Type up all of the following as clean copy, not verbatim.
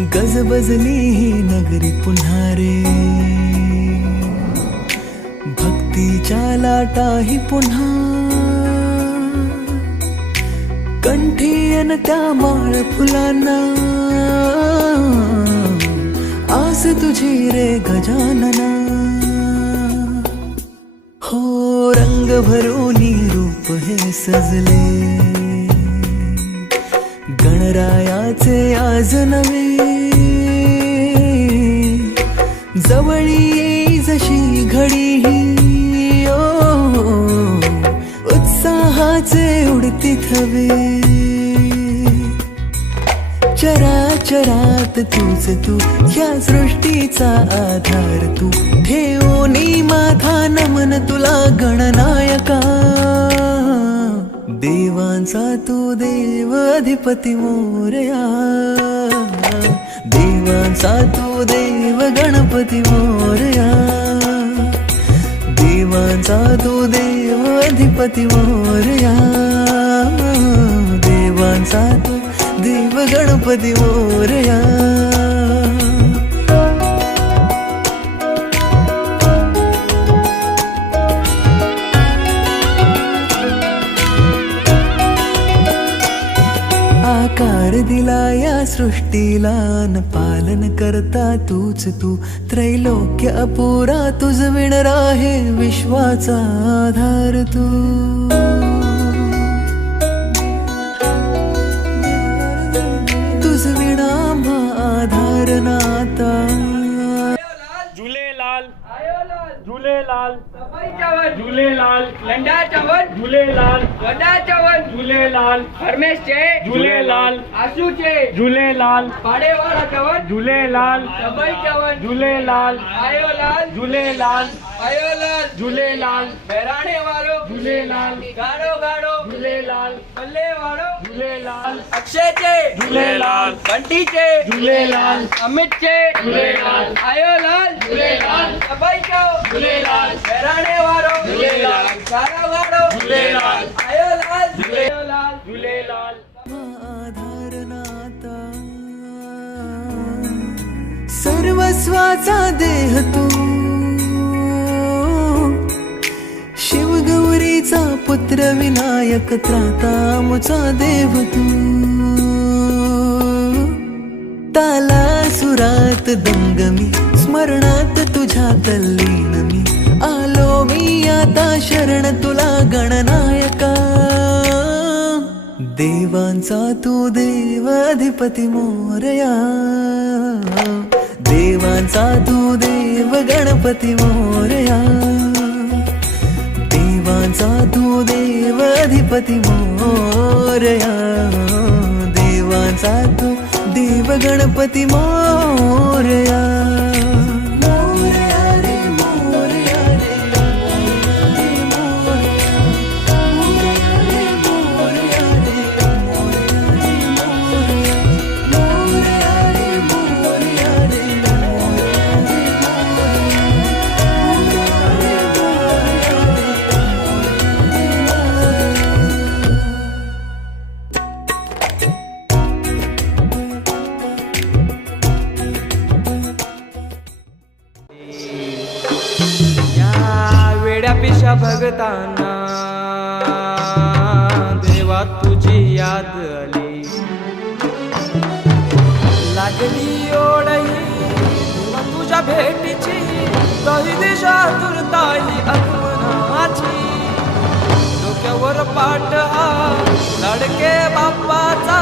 गजबजली ही नगरी पुन्हा रे, भक्तीच्या लाटाही पुन्हा, कंठी अन त्या माळ फुलांना, आस तुझी रे गजानना. हो रंग भरोनी रूप हे सजले, गणरायाचे आज नवे, जवळी येई जशी घडी ही, उत्साहाचे उडती थवे. चराचरात तूच तू, या सृष्टीचा आधार तू, ठेवोनी माझा नमन तुला गणनायका. देवांचा तू देव अधिपती मोरया, देवांचा तू देव गणपती मोरया, देवांचा तू देव अधिपती मोरया, देवांचा तू देव गणपती मोरया. आकार दिला या सृष्टीला न पालन करता तूच तू, त्रैलोक्य अपुरा तुझ विण राहे विश्वाचा आधार तू. तुझ विणा आधार नाता. झूलेलाल झूलेलाल झूलेलाल लंडा चवन झूलेलाल वडा चवन झूलेलाल हरमेश चे झूलेलाल आसू चे झूलेलाल पाड़ेवाला चवन झूलेलाल सबई चवन झूलेलाल आयोलाल झूलेलाल आयोलाल झूलेलाल बेराणे वालो झूलेलाल गाड़ो गाड़ो झूलेलाल पल्ले वालो झूलेलाल अक्षय चे झूलेलाल बंटी चे झूलेलाल अमित चे झूलेलाल आयोलाल झूलेलाल सबई चो झूलेलाल बेराणे वालो झूलेलाल गाड़ो गाड़ो झूलेलाल आयोलाल झूलेलाल झूलेलाल. आधार नाता. सर्वस्वाचा देह तू, शिवगौरीचा पुत्र विनायक त्राता मुचा देव तू. ताला सुरात दंगमी, स्मरणात तुझ्या तल्लीन मी, आलो मी आता शरण तुला गणनायका. देवांचा तू देव अधिपती मोरया, देवांचा तू देव गणपती मोरया, देवांचा तू देव अधिपती मोरया, देवांचा तू देव गणपती मोरया. मोरया रे मोरया रे मोरया रे मोरया रे मोरया रे मोरया रे वेड्यापिशा भगतांना देवा तुझी याद आली, लागली ओढही देवा तुझ्या भेटीची, काही दिशा तुरताई आगमनाची. डोक्यावर पाट हा लाडके बाप्पाचा,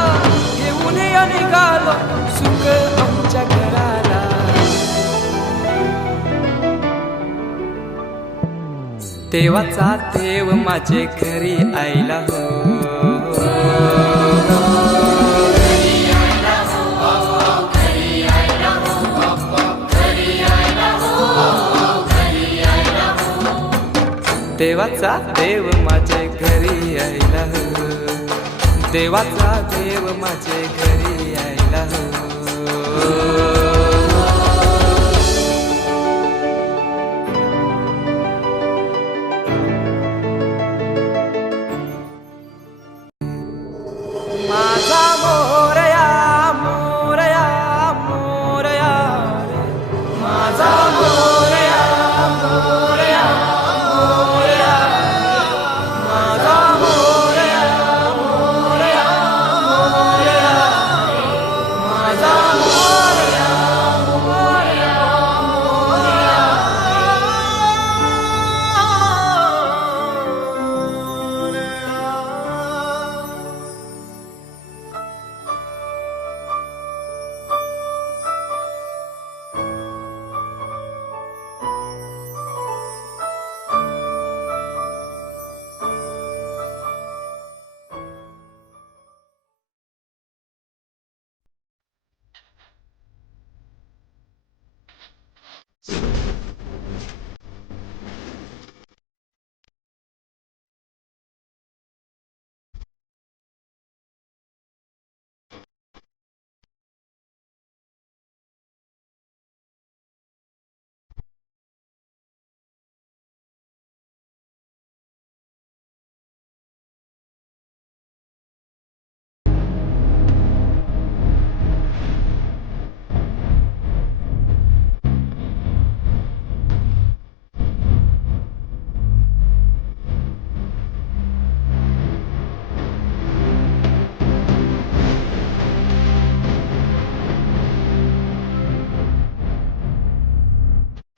घेऊन या निघालो सुख आमच्या घराला. देवाचा देव माझे घरी आईला हो, देवाचा देव माझे घरी आईला हो, देवाचा देव माझे घरी आईला हो. माझा मोरया मोरया साहा